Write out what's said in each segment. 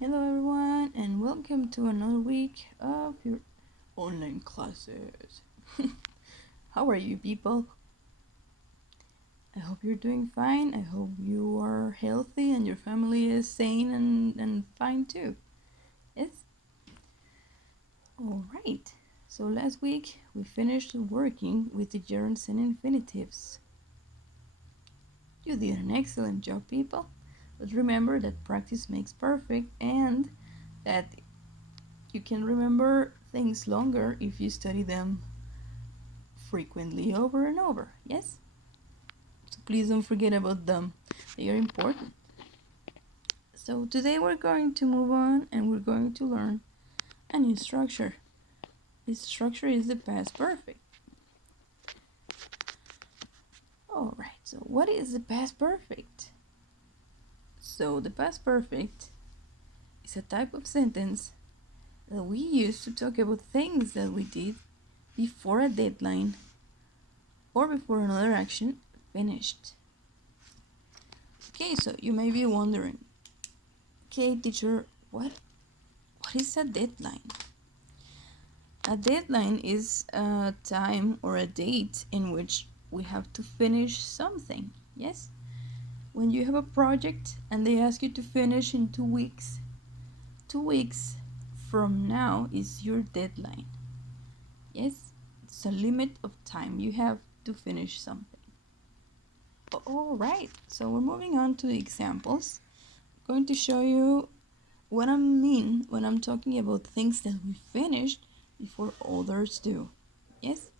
Hello, everyone, and welcome to another week of your online classes. How are you, people? I hope you're doing fine. I hope you are healthy and your family is sane and fine too. Yes? Alright. So, last week we finished working with the gerunds and infinitives. You did an excellent job, people. But remember that practice makes perfect and that you can remember things longer if you study them frequently over and over. Yes? So please don't forget about them. They are important. So today we're going to move on and we're going to learn a new structure. This structure is the past perfect. Alright, so what is the past perfect? So the past perfect is a type of sentence that we use to talk about things that we did before a deadline or before another action finished. Okay, so you may be wondering, okay, teacher, what is a deadline? A deadline is a time or a date in which we have to finish something. Yes? When you have a project and they ask you to finish in 2 weeks, 2 weeks from now is your deadline. Yes? It's a limit of time you have to finish something. Alright, so we're moving on to the examples. I'm going to show you what I mean when I'm talking about things that we finished before others do. Yes?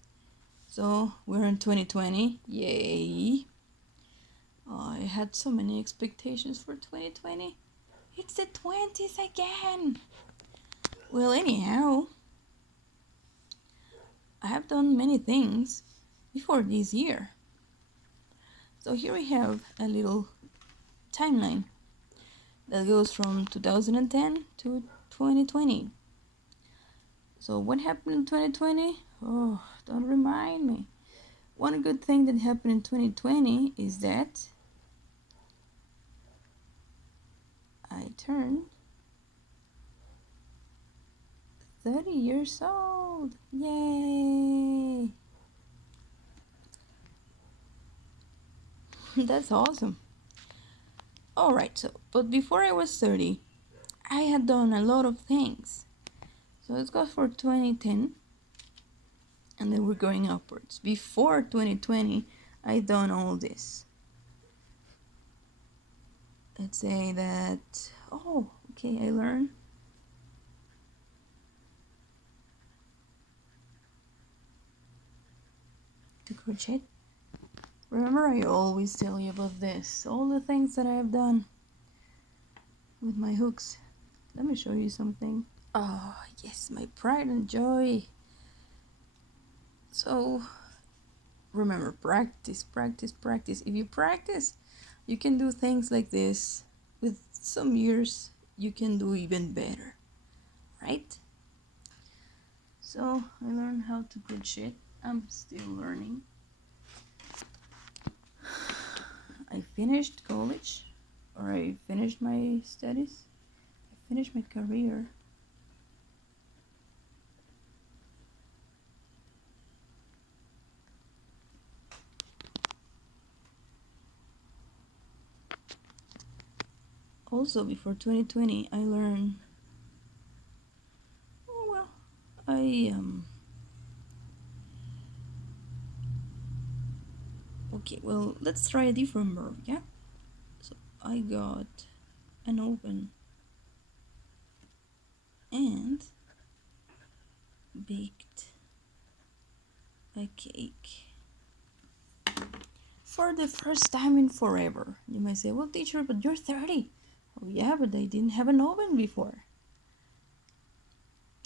So we're in 2020. Yay! I had so many expectations for 2020. It's the 20s again! Well, anyhow, I have done many things before this year. So here we have a little timeline that goes from 2010 to 2020. So what happened in 2020? Oh, don't remind me. One good thing that happened in 2020 is that I turned 30 years old. Yay! That's awesome. Alright, so, but before I was 30, I had done a lot of things. So let's go for 2010, and then we're going upwards. Before 2020, I done all this. Let's say that, oh, okay, I learned to crochet. Remember, I always tell you about this, all the things that I have done with my hooks. Let me show you something. Oh, yes, my pride and joy. So, remember, practice, practice, practice. If you practice, you can do things like this. With some years, you can do even better, right? So, I learned how to crochet. I'm still learning. I finished college, or I finished my studies. I finished my career. Also, before 2020, I learned, oh well, okay, well, let's try a different verb, yeah? So, I got an oven and baked a cake for the first time in forever. You might say, well, teacher, but you're 30. Oh, yeah, but I didn't have an oven before.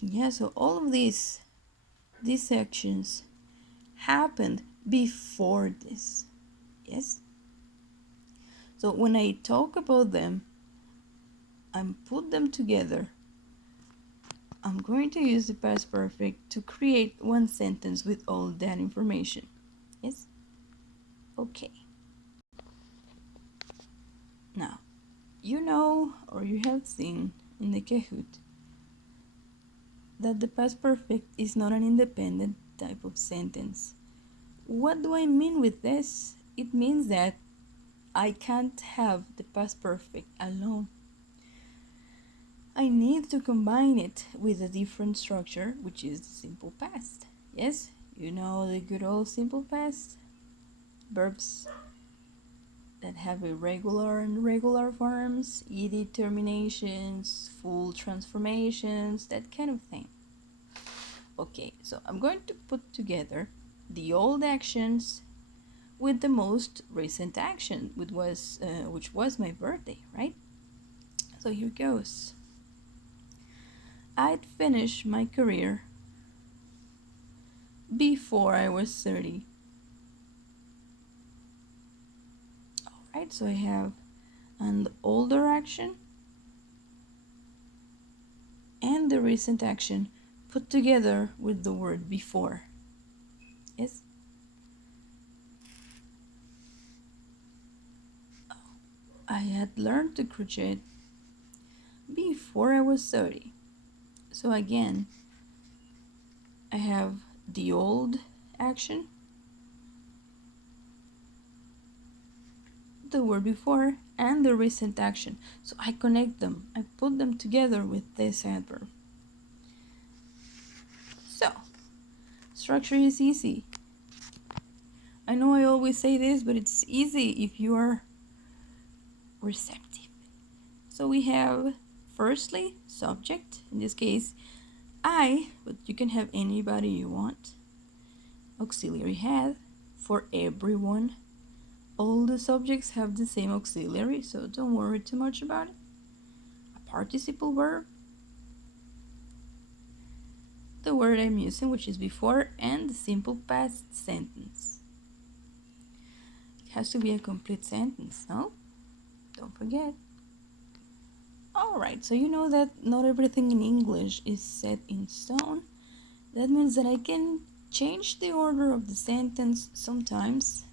Yeah, so all of these actions happened before this. Yes? So when I talk about them, I put them together. I'm going to use the past perfect to create one sentence with all that information. Yes? Okay. Now, you know or you have seen in the Kahoot that the past perfect is not an independent type of sentence. What do I mean with this? It means that I can't have the past perfect alone. I need to combine it with a different structure, which is the simple past. Yes, you know the good old simple past? Verbs that have irregular and regular forms, ed terminations, full transformations, that kind of thing. Okay, so I'm going to put together the old actions with the most recent action, which was my birthday, right? So here goes. I'd finished my career before I was 30. Alright, so I have an older action and the recent action put together with the word before. Yes? I had learned to crochet before I was 30. So again, I have the old action, the word before, and the recent action. So I connect them. I put them together with this adverb. So, structure is easy. I know I always say this, but it's easy if you are receptive. So we have, firstly, subject. In this case, I, but you can have anybody you want. Auxiliary had, for everyone. All the subjects have the same auxiliary, so don't worry too much about it. A participle verb, the word I'm using, which is before, and the simple past sentence. It has to be a complete sentence, no? Don't forget. Alright, so you know that not everything in English is set in stone. That means that I can change the order of the sentence sometimes.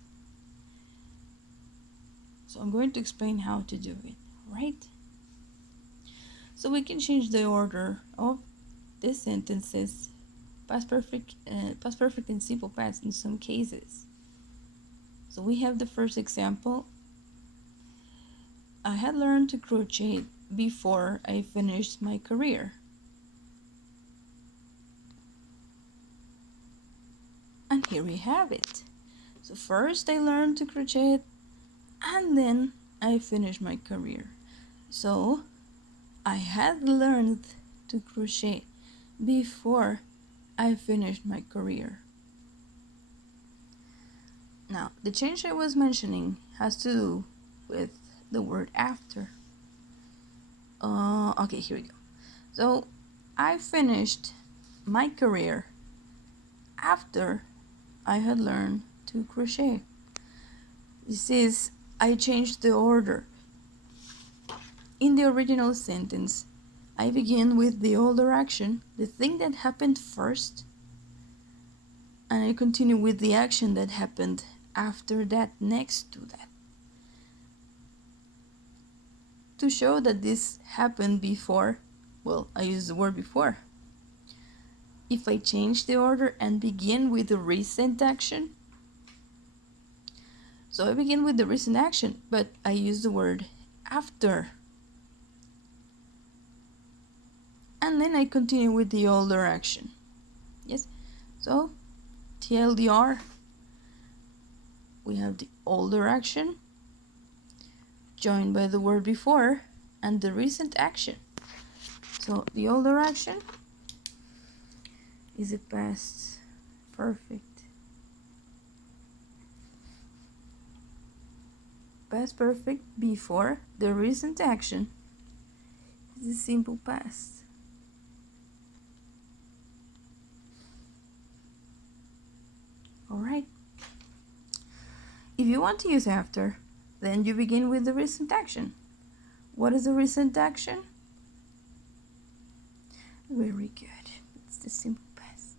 So I'm going to explain how to do it, right? So we can change the order of the sentences, past perfect and simple past in some cases. So we have the first example. I had learned to crochet before I finished my career. And here we have it. So first I learned to crochet and then I finished my career. So I had learned to crochet before I finished my career. Now, the change I was mentioning has to do with the word after. Okay, here we go. So I finished my career after I had learned to crochet. This is, I changed the order. In the original sentence, I begin with the older action, the thing that happened first, and I continue with the action that happened after that, next to that. To show that this happened before, well, I use the word before. If I change the order and begin with the recent action, so I begin with the recent action, but I use the word after. And then I continue with the older action. Yes? So, TLDR, we have the older action joined by the word before and the recent action. So, the older action is a past perfect. Past perfect before the recent action is the simple past. Alright. If you want to use after, then you begin with the recent action. What is the recent action? Very good. It's the simple past.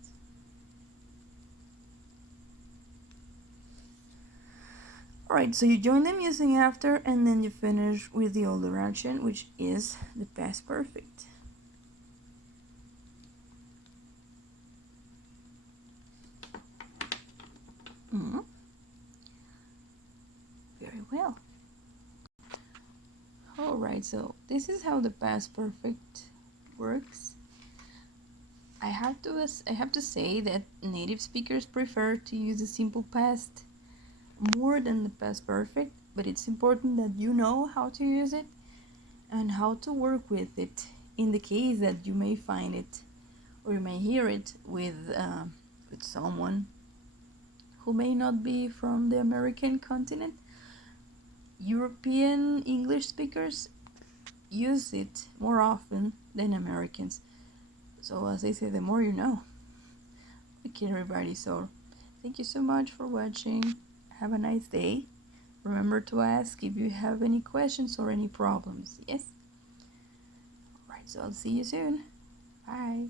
Alright, so you join them using after and then you finish with the older action, which is the past perfect. Very well. Alright, so this is how the past perfect works. I have to say that native speakers prefer to use the simple past more than the past perfect, but it's important that you know how to use it and how to work with it in the case that you may find it or you may hear it with someone who may not be from the American continent. European English speakers use it more often than Americans. So as I say, the more you know. Okay, everybody, so thank you so much for watching. Have a nice day. Remember to ask if you have any questions or any problems. Yes? Alright, so I'll see you soon. Bye.